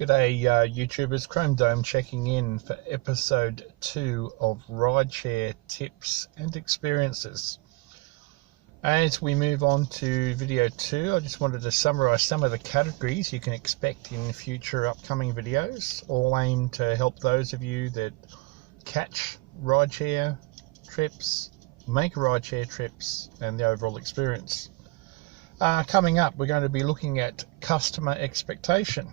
G'day YouTubers, Chrome Dome checking in for episode 2 of Rideshare Tips and Experiences. As we move on to video 2, I just wanted to summarise some of the categories you can expect in future upcoming videos, all aimed to help those of you that catch rideshare trips, make rideshare trips and the overall experience. Coming up, we're going to be looking at customer expectation.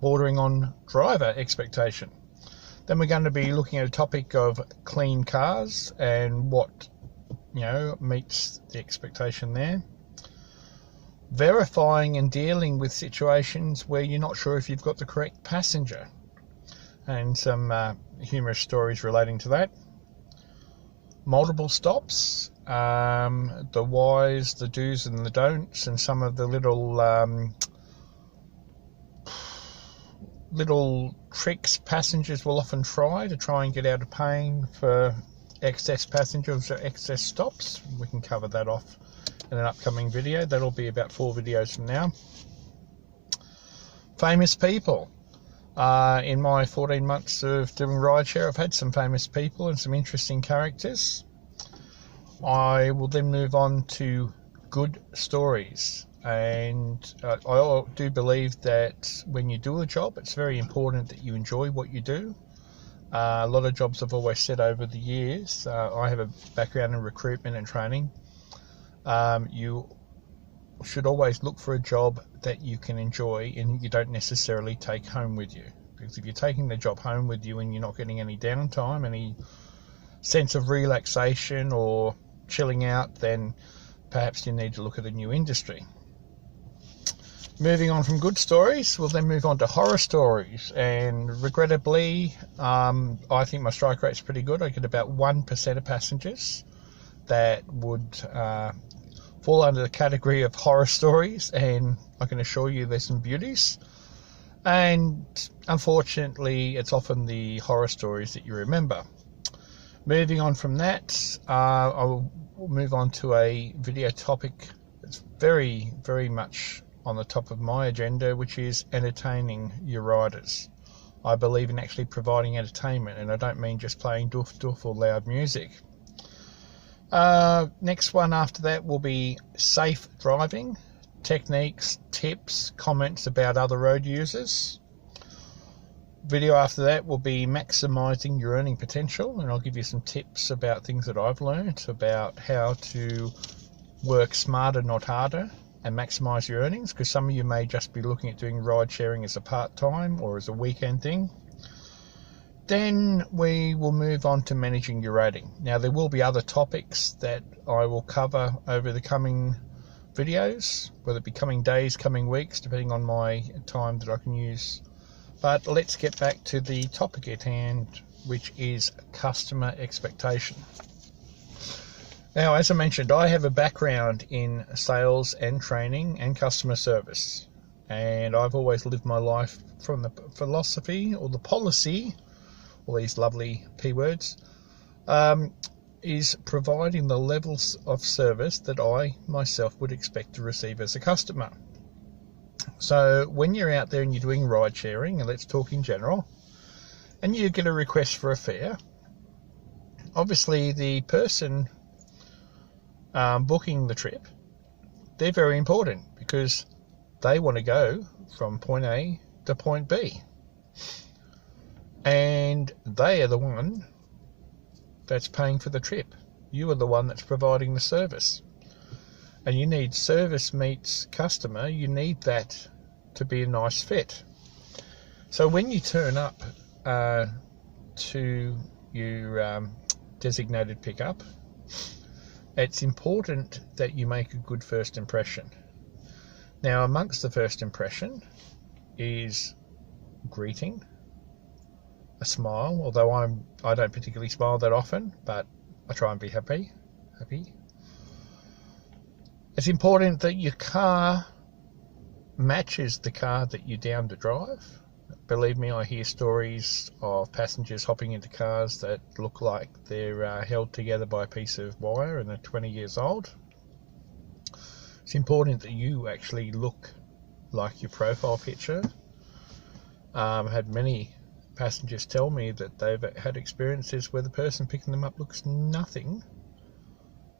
Bordering on driver expectation. Then we're going to be looking at a topic of clean cars and what meets the expectation there. Verifying and dealing with situations where you're not sure if you've got the correct passenger, and some humorous stories relating to that. Multiple stops, the whys, the do's and the don'ts, and some of the little tricks passengers will often try and get out of paying for excess passengers or excess stops. We can cover that off in an upcoming video. That'll be about 4 videos from now. Famous people. In my 14 months of doing rideshare, I've had some famous people and some interesting characters. I will then move on to good stories. And I do believe that when you do a job, it's very important that you enjoy what you do. A lot of jobs I've always said over the years, I have a background in recruitment and training. You should always look for a job that you can enjoy and you don't necessarily take home with you. Because if you're taking the job home with you and you're not getting any downtime, any sense of relaxation or chilling out, then perhaps you need to look at a new industry. Moving on from good stories, we'll then move on to horror stories, and regrettably, I think my strike rate's pretty good. I get about 1% of passengers that would fall under the category of horror stories, and I can assure you there's some beauties. And unfortunately, it's often the horror stories that you remember. Moving on from that, I'll move on to a video topic that's very, very much on the top of my agenda, which is entertaining your riders. I believe in actually providing entertainment, and I don't mean just playing doof doof or loud music. Next one after that will be safe driving, techniques, tips, comments about other road users. Video after that will be maximising your earning potential, and I'll give you some tips about things that I've learned about how to work smarter, not harder, and maximise your earnings, because some of you may just be looking at doing ride sharing as a part-time or as a weekend thing. Then we will move on to managing your rating. Now there will be other topics that I will cover over the coming videos, whether it be coming days, coming weeks, depending on my time that I can use. But let's get back to the topic at hand, which is customer expectation. Now, as I mentioned, I have a background in sales and training and customer service, and I've always lived my life from the philosophy or the policy, all these lovely P words, is providing the levels of service that I myself would expect to receive as a customer. So when you're out there and you're doing ride sharing, and let's talk in general, and you get a request for a fare, obviously the person booking the trip, they're very important because they want to go from point A to point B, and they are the one that's paying for the trip. You are the one that's providing the service, and you need service meets customer. You need that to be a nice fit. So when you turn up to your designated pickup, it's important that you make a good first impression. Now, amongst the first impression is greeting, a smile, although I don't particularly smile that often, but I try and be happy. It's important that your car matches the car that you're down to drive. Believe me, I hear stories of passengers hopping into cars that look like they're held together by a piece of wire and they're 20 years old. It's important that you actually look like your profile picture Had many passengers tell me that they've had experiences where the person picking them up looks nothing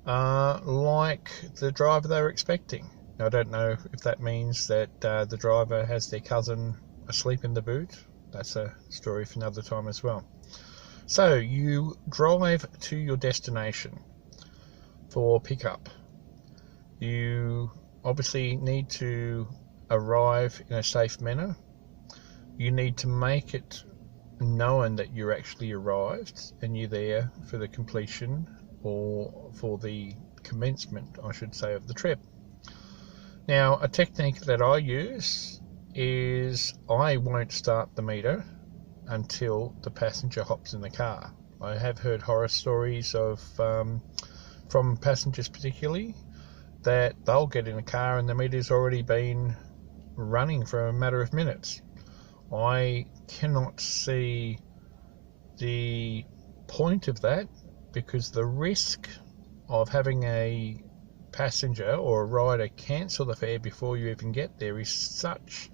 like the driver they were expecting. Now, I don't know if that means that the driver has their cousin asleep in the boot. That's a story for another time as well. So you drive to your destination for pickup. You obviously need to arrive in a safe manner. You need to make it known that you're actually arrived and you're there for the completion, or for the commencement, I should say, of the trip. Now, a technique that I use is I won't start the meter until the passenger hops in the car. I have heard horror stories of from passengers particularly, that they'll get in a car and the meter's already been running for a matter of minutes. I cannot see the point of that, because the risk of having a passenger or a rider cancel the fare before you even get there is such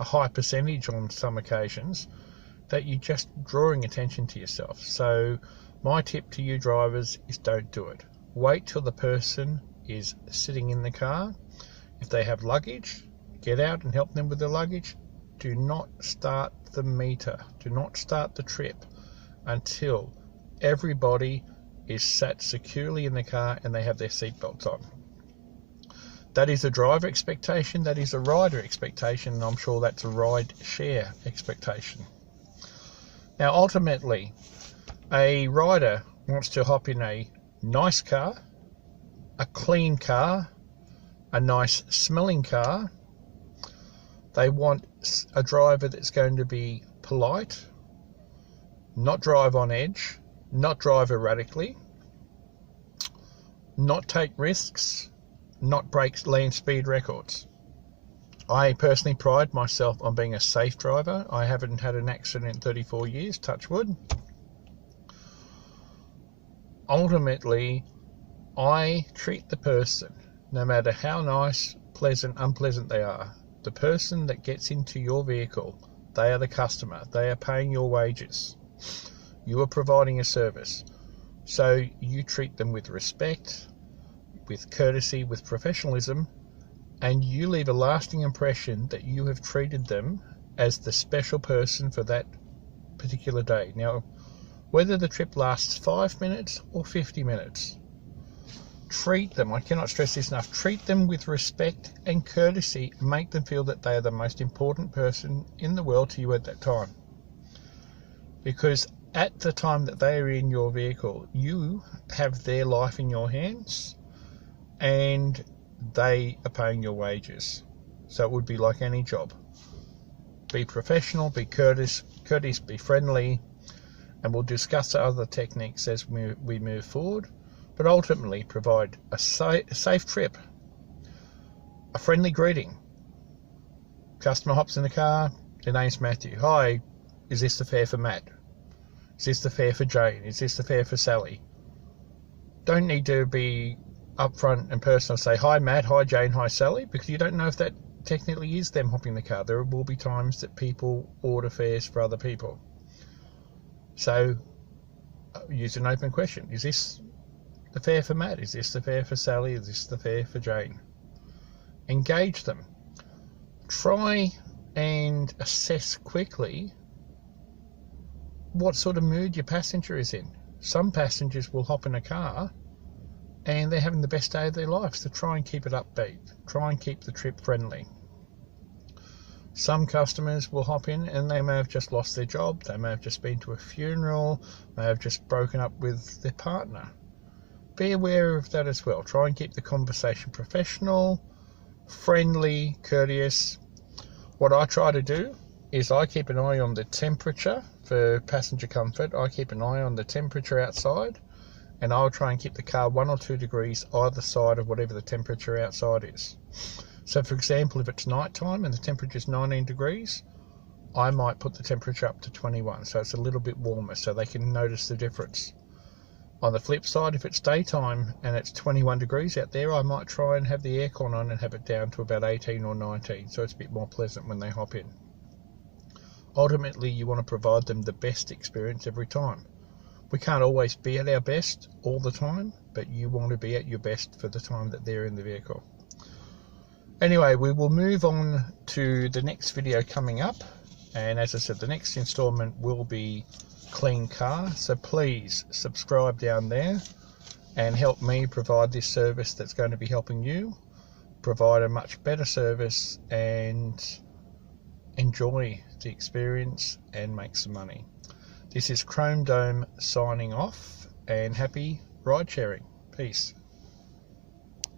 a high percentage on some occasions that you're just drawing attention to yourself. So my tip to you drivers is don't do it. Wait till the person is sitting in the car. If they have luggage, get out and help them with their luggage. Do not start the meter, do not start the trip until everybody is sat securely in the car and they have their seatbelts on. That is a driver expectation, that is a rider expectation, and I'm sure that's a ride share expectation. Now, ultimately, a rider wants to hop in a nice car, a clean car, a nice smelling car. They want a driver that's going to be polite, not drive on edge, not drive erratically, not take risks, not break land speed records. I personally pride myself on being a safe driver. I haven't had an accident in 34 years, touch wood. Ultimately, I treat the person, no matter how nice, pleasant, unpleasant they are, the person that gets into your vehicle, they are the customer. They are paying your wages. You are providing a service. So you treat them with respect, with courtesy, with professionalism, and you leave a lasting impression that you have treated them as the special person for that particular day. Now, whether the trip lasts 5 minutes or 50 minutes, treat them, I cannot stress this enough, treat them with respect and courtesy, and make them feel that they are the most important person in the world to you at that time. Because at the time that they are in your vehicle, you have their life in your hands and they are paying your wages. So it would be like any job. Be professional, be courteous, be friendly, and we'll discuss other techniques as we move forward. But ultimately, provide a safe trip, a friendly greeting. Customer hops in the car, their name's Matthew. Hi, is this the fare for Matt? Is this the fare for Jane? Is this the fare for Sally? Don't need to be upfront and personal, say hi Matt, hi Jane, hi Sally, because you don't know if that technically is them hopping the car. There will be times that people order fares for other people. So use an open question. Is this the fare for Matt? Is this the fare for Sally? Is this the fare for Jane? Engage them. Try and assess quickly what sort of mood your passenger is in. Some passengers will hop in a car and they're having the best day of their lives. So try and keep it upbeat. Try and keep the trip friendly. Some customers will hop in and they may have just lost their job. They may have just been to a funeral. May have just broken up with their partner. Be aware of that as well. Try and keep the conversation professional, friendly, courteous. What I try to do is I keep an eye on the temperature for passenger comfort. I keep an eye on the temperature outside, and I'll try and keep the car 1 or 2 degrees either side of whatever the temperature outside is. So for example, if it's night time and the temperature is 19 degrees, I might put the temperature up to 21, so it's a little bit warmer, so they can notice the difference. On the flip side, if it's daytime and it's 21 degrees out there, I might try and have the aircon on and have it down to about 18 or 19, so it's a bit more pleasant when they hop in. Ultimately, you want to provide them the best experience every time. We can't always be at our best all the time, but you want to be at your best for the time that they're in the vehicle. Anyway, we will move on to the next video coming up, and as I said, the next installment will be clean car, so please subscribe down there and help me provide this service that's going to be helping you provide a much better service and enjoy the experience and make some money. This is Chrome Dome signing off, and happy ride sharing. Peace.